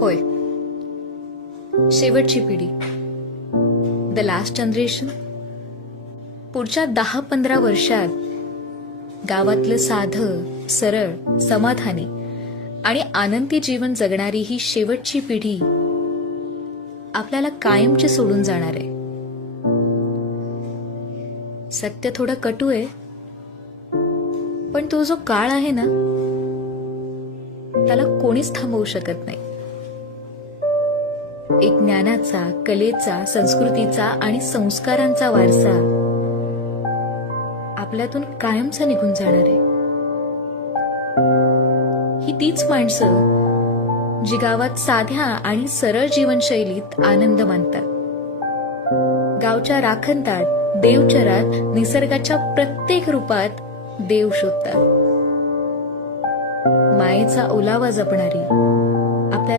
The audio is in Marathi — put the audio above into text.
होय, शेवटची पिढी, द लास्ट जनरेशन. पुढच्या 10-15 वर्षात गावातलं साधं, सरळ, समाधानी आणि आनंदी जीवन जगणारी ही शेवटची पिढी आपल्याला कायमची सोडून जाणार आहे. सत्य थोडं कटू आहे, पण तो जो काळ आहे ना, त्याला कोणीच थांबवू शकत नाही. एक ज्ञानाचा, कलेचा, संस्कृतीचा आणि संस्कारांचा वारसा आपल्यातून कायमचा निघून जाणार आहे. ही तीच माणसं जी गावात साध्या आणि सरळ जीवनशैलीत आनंद मानतात, गावच्या राखणदार देवचरात निसर्गाच्या प्रत्येक रूपात देव शोधतात, मायेचा ओलावा जपणारी